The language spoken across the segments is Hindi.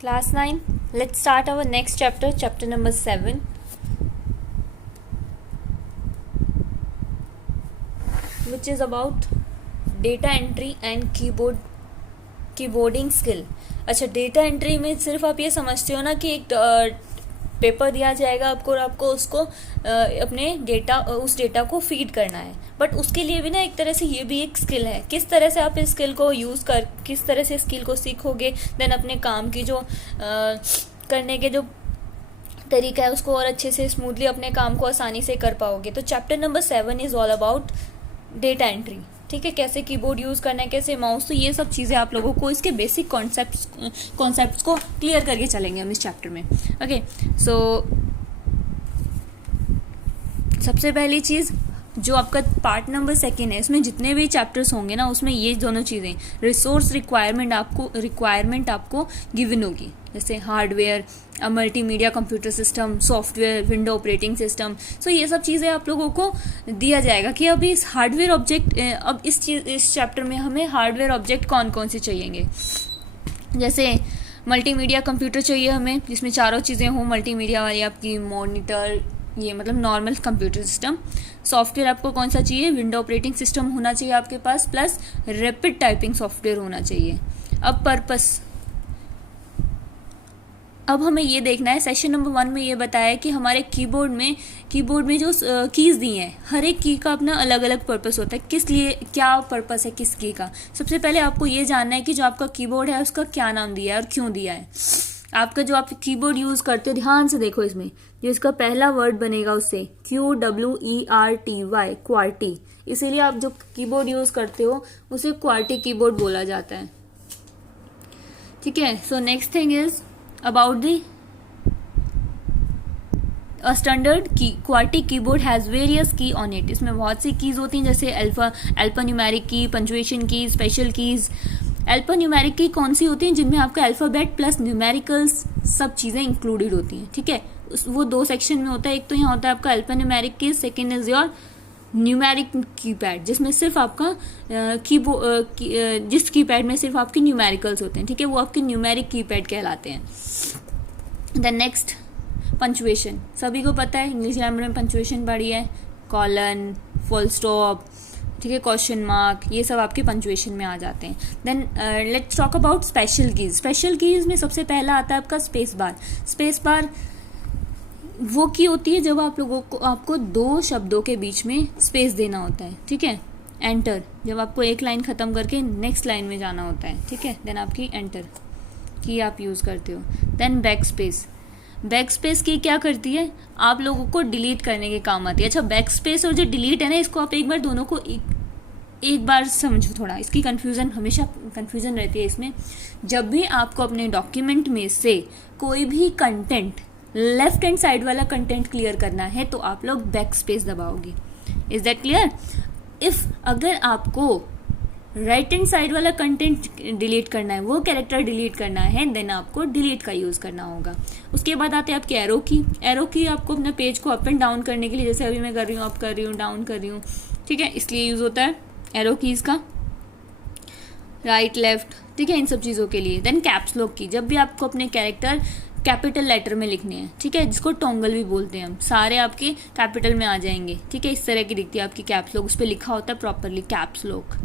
Class 9, let's start our next chapter, chapter number 7, which is about data entry and keyboarding skill. अच्छा, डेटा एंट्री में सिर्फ आप ये समझते हो ना कि एक पेपर दिया जाएगा आपको और आपको उसको अपने उस डेटा को फीड करना है, बट उसके लिए भी ना एक तरह से ये भी एक स्किल है. किस तरह से आप इस स्किल को किस तरह से स्किल को सीखोगे, देन अपने काम की जो करने के जो तरीका है उसको और अच्छे से स्मूथली अपने काम को आसानी से कर पाओगे. तो chapter number 7 is all about data entry. ठीक है, कैसे कीबोर्ड यूज़ करना है, कैसे माउस, तो ये सब चीज़ें आप लोगों को इसके बेसिक कॉन्सेप्ट्स को क्लियर करके चलेंगे हम इस चैप्टर में. ओके, सो सबसे पहली चीज़ जो आपका पार्ट नंबर 2 है, इसमें जितने भी चैप्टर्स होंगे ना उसमें ये दोनों चीज़ें रिसोर्स रिक्वायरमेंट आपको गिवन होगी, जैसे hardware, multimedia computer system, software, window operating system. So ये सब चीज़ें आप लोगों को दिया जाएगा कि अब इस हार्डवेयर ऑब्जेक्ट अब इस चैप्टर में हमें हार्डवेयर ऑब्जेक्ट कौन कौन से चाहिएंगे. जैसे मल्टीमीडिया कंप्यूटर चाहिए हमें, जिसमें चारों चीज़ें हों मल्टीमीडिया वाली, आपकी मॉनिटर, ये मतलब नॉर्मल कंप्यूटर सिस्टम. सॉफ्टवेयर आपको कौन सा चाहिए, विंडो ऑपरेटिंग सिस्टम होना चाहिए आपके पास, प्लस रैपिड टाइपिंग सॉफ्टवेयर होना चाहिए. अब पर्पस, अब हमें ये देखना है. सेशन नंबर 1 में ये बताया है कि हमारे कीबोर्ड में जो कीज़ दी हैं, हर एक की का अपना अलग अलग पर्पस होता है. किस लिए, क्या पर्पस है किस की का. सबसे पहले आपको ये जानना है कि जो आपका कीबोर्ड है उसका क्या नाम दिया है और क्यों दिया है. आपका जो आप कीबोर्ड यूज़ करते हो, ध्यान से देखो, इसमें जो इसका पहला वर्ड बनेगा उससे QWERTY, क्वार्टी. इसीलिए आप जो कीबोर्ड यूज़ करते हो उसे क्वार्टी कीबोर्ड बोला जाता है. ठीक है, so next thing is about the standard की क्वार्टी कीबोर्ड हैज़ वेरियस की ऑन इट. इसमें बहुत सी कीज़ होती हैं, जैसे अल्फान्यूमेरिक की, पंचुएशन की, स्पेशल कीज़. अल्फान्यूमेरिक की कौन सी होती हैं, जिनमें आपका अल्फ़ाबेट प्लस न्यूमेरिकल्स सब चीज़ें इंक्लूडेड होती हैं. ठीक है, वो 2 सेक्शन में होता है. एक तो यहाँ होता है आपका अल्फान्यूमेरिक की, second is your numeric keypad, जिसमें सिर्फ आपका जिस कीपैड में सिर्फ आपके न्यूमेरिकल्स होते हैं. ठीक है, वो आपके न्यूमेरिक कीपैड कहलाते हैं. द नेक्स्ट पंचुएशन, सभी को पता है, इंग्लिश ग्रामर में पंचुएशन पढ़ी है, कॉलन, फुल स्टॉप, ठीक है, क्वेश्चन मार्क, ये सब आपके पंचुएशन में आ जाते हैं. Then let's talk about special keys. Special keys में सबसे पहला आता है आपका स्पेस बार. स्पेस बार वो की होती है जब आपको 2 शब्दों के बीच में स्पेस देना होता है. ठीक है, एंटर, जब आपको एक लाइन ख़त्म करके नेक्स्ट लाइन में जाना होता है. ठीक है, देन आपकी एंटर की आप यूज़ करते हो. Then backspace. Backspace की क्या करती है, आप लोगों को डिलीट करने के काम आती है. अच्छा, बैक स्पेस और जो डिलीट है ना, इसको आप एक बार दोनों को एक बार समझो थोड़ा. इसकी हमेशा कन्फ्यूज़न रहती है इसमें. जब भी आपको अपने डॉक्यूमेंट में से कोई भी कंटेंट, लेफ्ट हैंड साइड वाला कंटेंट क्लियर करना है तो आप लोग बैक स्पेस दबाओगे. Is that clear. अगर आपको राइट हैंड साइड वाला कंटेंट डिलीट करना है, वो कैरेक्टर डिलीट करना है, देन आपको डिलीट का यूज़ करना होगा. उसके बाद आते हैं आपके एरो की आपको अपने पेज को अप एंड डाउन करने के लिए, जैसे अभी मैं कर रही हूँ, अप कर रही हूँ, डाउन कर रही हूँ. ठीक है, इसलिए यूज़ होता है एरो कीज़ का, राइट लेफ्ट. ठीक है, इन सब चीज़ों के लिए. देन कैप्स लॉक की, जब भी आपको अपने कैरेक्टर कैपिटल लेटर में लिखने हैं. ठीक है, जिसको टोंगल भी बोलते हैं हम, सारे आपके कैपिटल में आ जाएंगे. ठीक है, इस तरह की दिखती है आपकी कैप्स लॉक, उस पर लिखा होता है प्रॉपरली कैप्स लॉक.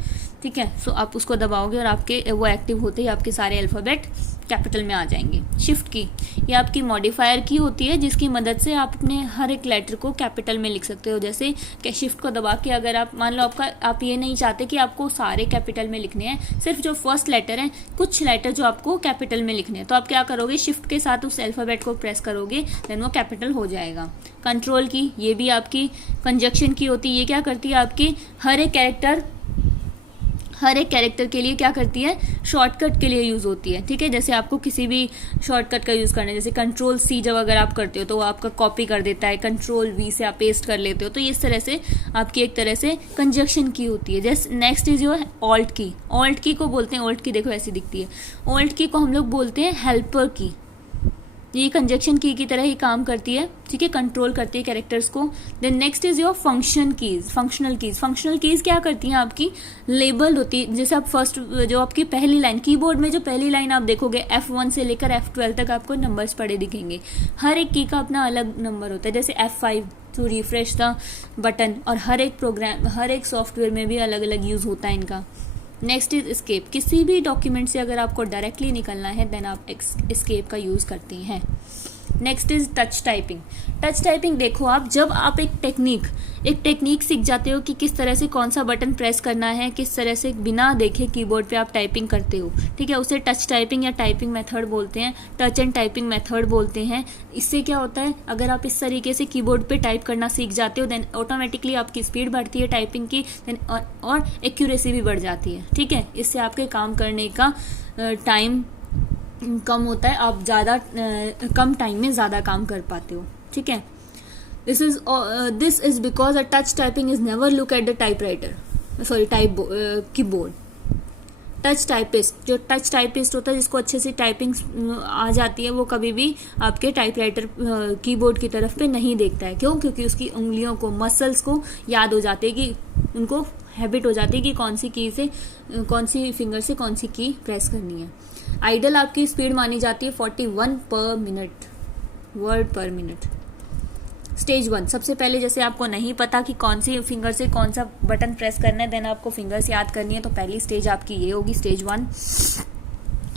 ठीक है, सो आप उसको दबाओगे और आपके वो एक्टिव होते ही आपके सारे अल्फ़ाबेट कैपिटल में आ जाएंगे. शिफ्ट की, ये आपकी मॉडिफायर की होती है, जिसकी मदद से आप अपने हर एक लेटर को कैपिटल में लिख सकते हो. जैसे कि शिफ्ट को दबा के अगर आप मान लो आप ये नहीं चाहते कि आपको सारे कैपिटल में लिखने हैं, सिर्फ जो फर्स्ट लेटर हैं, कुछ लेटर जो आपको कैपिटल में लिखने हैं, तो आप क्या करोगे, शिफ्ट के साथ उस अल्फ़ाबेट को प्रेस करोगे, देन वो कैपिटल हो जाएगा. कंट्रोल की, ये भी आपकी कंजक्शन की होती है. ये क्या करती है, आपकी हर एक कैरेक्टर के लिए क्या करती है, शॉर्टकट के लिए यूज़ होती है. ठीक है, जैसे आपको किसी भी शॉर्टकट का यूज़ करना है, जैसे कंट्रोल C जब अगर आप करते हो तो वो आपका कॉपी कर देता है, कंट्रोल V से आप पेस्ट कर लेते हो. तो इस तरह से आपकी एक तरह से कंजक्शन की होती है. जैसे नेक्स्ट इज योर ऑल्ट की को बोलते हैं, ऑल्ट की देखो ऐसी दिखती है. ऑल्ट की को हम लोग बोलते हैं हेल्पर की. ये कंजक्शन की तरह ही काम करती है, ठीक है, कंट्रोल करती है कैरेक्टर्स को। Then next is your function keys, functional keys. Functional keys क्या करती हैं, आपकी लेबल होती है। जैसे आप फर्स्ट जो आपकी पहली लाइन कीबोर्ड में जो पहली लाइन आप देखोगे F1 से लेकर F12 तक आपको नंबर्स पड़े दिखेंगे। हर एक की का अपना अलग नंबर होता है, जैसे F5 to refresh the button, और हर एक प्रोग्राम हर एक सॉफ्टवेयर में भी अलग अलग यूज़ होता है इनका। Next is escape. किसी भी डॉक्यूमेंट से अगर आपको डायरेक्टली निकलना है देन आप एस्केप का यूज़ करती हैं। Next is touch typing. Touch typing देखो, आप जब आप एक टेक्निक सीख जाते हो कि किस तरह से कौन सा बटन प्रेस करना है, किस तरह से बिना देखे कीबोर्ड पे आप टाइपिंग करते हो, ठीक है, उसे टच टाइपिंग या टाइपिंग मेथड बोलते हैं, टच एंड टाइपिंग मेथड बोलते हैं। इससे क्या होता है, अगर आप इस तरीके से कीबोर्ड पे टाइप करना सीख जाते हो देन ऑटोमेटिकली आपकी स्पीड बढ़ती है टाइपिंग की, देन और एक्यूरेसी भी बढ़ जाती है, ठीक है। इससे आपके काम करने का टाइम कम होता है, आप ज़्यादा कम टाइम में ज़्यादा काम कर पाते हो, ठीक है। This is because a touch typing is never look at the keyboard. Touch typist, जो टच टाइपिस्ट होता है जिसको अच्छे से टाइपिंग आ जाती है, वो कभी भी आपके टाइपराइटर कीबोर्ड की तरफ पे नहीं देखता है। क्यों? क्योंकि उसकी उंगलियों को, मसल्स को याद हो जाती है, कि उनको हैबिट हो जाती है कि कौन सी फिंगर से कौन सी की प्रेस करनी है। आइडल आपकी स्पीड मानी जाती है 41 पर मिनट, वर्ड पर मिनट। स्टेज 1, सबसे पहले जैसे आपको नहीं पता कि कौन सी फिंगर से कौन सा बटन प्रेस करना है, देन आपको फिंगर्स याद करनी है, तो पहली स्टेज आपकी ये होगी, स्टेज 1।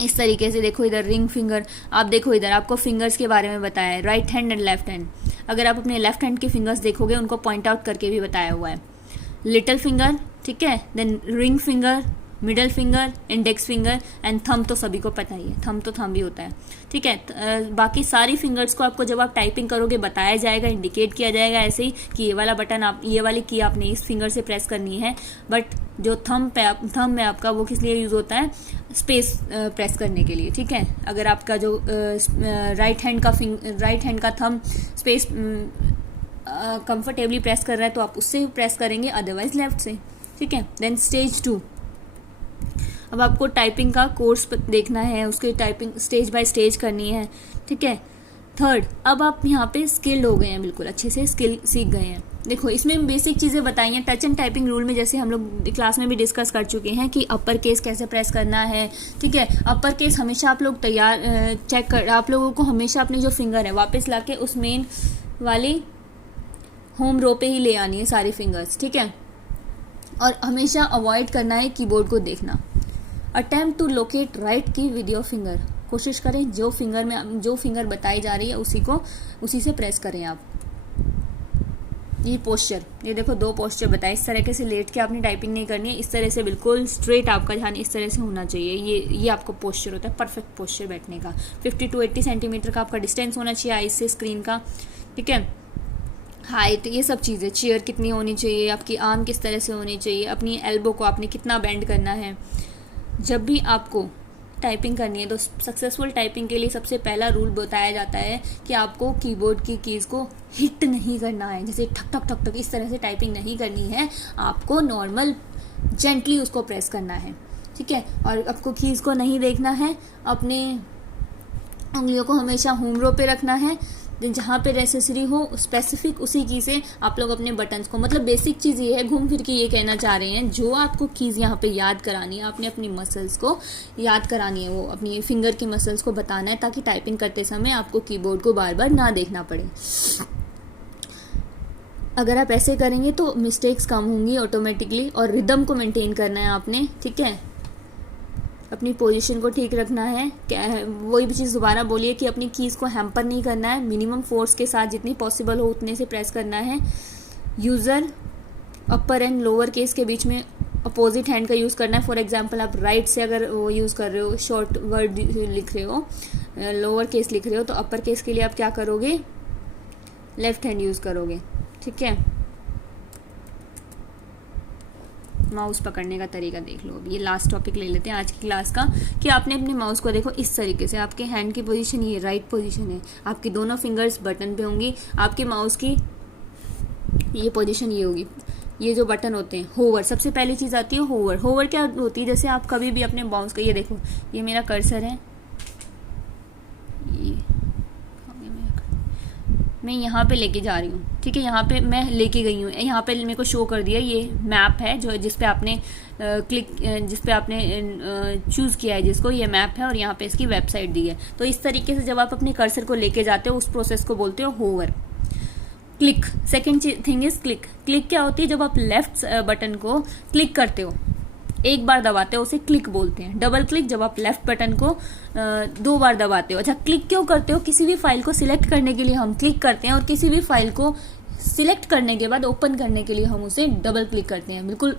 इस तरीके से देखो, इधर रिंग फिंगर, आप देखो इधर आपको फिंगर्स के बारे में बताया है, right hand and left hand. अगर आप अपने लेफ्ट हैंड के फिंगर्स देखोगे, उनको पॉइंट आउट करके भी बताया हुआ है। लिटिल फिंगर, ठीक है, then ring finger, middle finger, index finger and thumb, तो सभी को पता ही है, थंब तो थंब ही होता है, ठीक है। बाकी सारी फिंगर्स को आपको जब आप टाइपिंग करोगे बताया जाएगा, इंडिकेट किया जाएगा ऐसे ही कि ये वाला बटन ये वाली की आपने इस फिंगर से प्रेस करनी है। बट जो थंब में आपका वो किस लिए यूज होता है, स्पेस प्रेस करने के लिए, ठीक है। अगर आपका जो राइट हैंड का थंब स्पेस कंफर्टेबली प्रेस कर रहा है तो आप उससे प्रेस करेंगे, अदरवाइज लेफ्ट से, ठीक है। देन स्टेज 2, अब आपको टाइपिंग का कोर्स देखना है, उसके टाइपिंग स्टेज बाय स्टेज करनी है, ठीक है। थर्ड, अब आप यहाँ पे स्किल्ड हो गए हैं, बिल्कुल अच्छे से स्किल सीख गए हैं। देखो इसमें बेसिक चीज़ें बताई हैं टच एंड टाइपिंग रूल में, जैसे हम लोग क्लास में भी डिस्कस कर चुके हैं कि अपर केस कैसे प्रेस करना है, ठीक है। अपर केस हमेशा आप लोग आप लोगों को हमेशा अपनी जो फिंगर है वापस लाके उस मेन वाली होम रो पे ही ले आनी है सारी फिंगर्स, ठीक है। और हमेशा अवॉइड करना है कीबोर्ड को देखना। अटेम्प्ट टू लोकेट राइट की विद योर फिंगर, कोशिश करें जो फिंगर बताई जा रही है उसी से प्रेस करें आप। ये पोस्चर, ये देखो 2 पोस्चर बताए, इस तरह से लेट के आपने टाइपिंग नहीं करनी है, इस तरह से बिल्कुल स्ट्रेट आपका ध्यान इस तरह से होना चाहिए। ये आपको पोस्चर होता है, परफेक्ट पोस्चर बैठने का। 50 to 80 सेंटीमीटर का आपका डिस्टेंस होना चाहिए आइस से स्क्रीन का, ठीक है। हाइट, ये सब चीज़ें, चेयर कितनी होनी चाहिए, आपकी आर्म किस तरह से होनी चाहिए, अपनी एल्बो को आपने कितना बेंड करना है। जब भी आपको टाइपिंग करनी है तो सक्सेसफुल टाइपिंग के लिए सबसे पहला रूल बताया जाता है कि आपको कीबोर्ड की कीज़ को हिट नहीं करना है, जैसे ठक ठक ठक ठक इस तरह से टाइपिंग नहीं करनी है, आपको नॉर्मल जेंटली उसको प्रेस करना है, ठीक है। और आपको कीज़ को नहीं देखना है, अपने उंगलियों को हमेशा होम रो पे रखना है, जहाँ पे नेसेसरी हो स्पेसिफिक उसी की से आप लोग अपने बटन्स को, मतलब बेसिक चीज़ ये है, घूम फिर के ये कहना चाह रहे हैं, जो आपको कीज़ यहाँ पे याद करानी है, आपने अपनी मसल्स को याद करानी है, वो अपनी फिंगर की मसल्स को बताना है, ताकि टाइपिंग करते समय आपको कीबोर्ड को बार बार ना देखना पड़े। अगर आप ऐसे करेंगे तो मिस्टेक्स कम होंगी ऑटोमेटिकली, और रिदम को मेंटेन करना है आपने, ठीक है। अपनी पोजीशन को ठीक रखना है, क्या है वही भी चीज़ दोबारा बोलिए कि अपनी कीज़ को हैम्पर नहीं करना है, मिनिमम फोर्स के साथ जितनी पॉसिबल हो उतने से प्रेस करना है। User upper and lower case के बीच में अपोजिट हैंड का यूज़ करना है। फॉर एग्जांपल आप राइट से अगर वो यूज़ कर रहे हो, शॉर्ट वर्ड लिख रहे हो, लोअर केस लिख रहे हो, तो अपर केस के लिए आप क्या करोगे, लेफ्ट हैंड यूज़ करोगे, ठीक है। माउस पकड़ने का तरीका देख लो। अब ये लास्ट टॉपिक ले लेते हैं आज की क्लास का, कि आपने अपने माउस को देखो इस तरीके से, आपके हैंड की पोजीशन ये राइट पोजीशन है, आपकी दोनों फिंगर्स बटन पे होंगी, आपके माउस की ये पोजीशन ये होगी। ये जो बटन होते हैं, होवर, सबसे पहली चीज़ आती है होवर। होवर क्या होती है, जैसे आप कभी भी अपने माउस का, ये देखो ये मेरा कर्सर है, मैं यहाँ पे लेके जा रही हूँ, ठीक है, यहाँ पे मैं लेके गई हूँ, यहाँ पे मेरे को शो कर दिया ये मैप है जो जिस पे आपने जिस पे आपने चूज़ किया है जिसको, ये मैप है और यहाँ पे इसकी वेबसाइट दी है। तो इस तरीके से जब आप अपने कर्सर को लेके जाते हो उस प्रोसेस को बोलते हो hover. Click, second thing is click. Click क्या होती है? जब आप लेफ्ट बटन को क्लिक करते हो, एक बार दबाते हो उसे क्लिक बोलते हैं। डबल क्लिक जब आप लेफ्ट बटन को 2 बार दबाते हो। अच्छा, क्लिक क्यों करते हो? किसी भी फाइल को सिलेक्ट करने के लिए हम क्लिक करते हैं और किसी भी फाइल को सिलेक्ट करने के बाद ओपन करने के लिए हम उसे डबल क्लिक करते हैं, बिल्कुल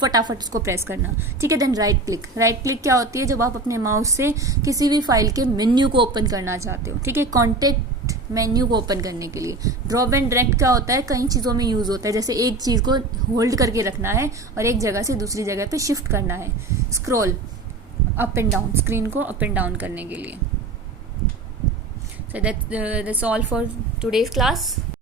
फटाफट उसको प्रेस करना, ठीक है। Then right click. Right click क्या होती है? जब आप अपने माउस से किसी भी फाइल के मेन्यू को ओपन करना चाहते हो, ठीक है, कॉन्टेक्ट मेन्यू को ओपन करने के लिए। ड्रॉप एंड ड्रैग क्या होता है? कई चीज़ों में यूज़ होता है, जैसे एक चीज़ को होल्ड करके रखना है और एक जगह से दूसरी जगह पे शिफ्ट करना है। Scroll, up and down, screen को अप एंड डाउन करने के लिए। So that's all for today's class.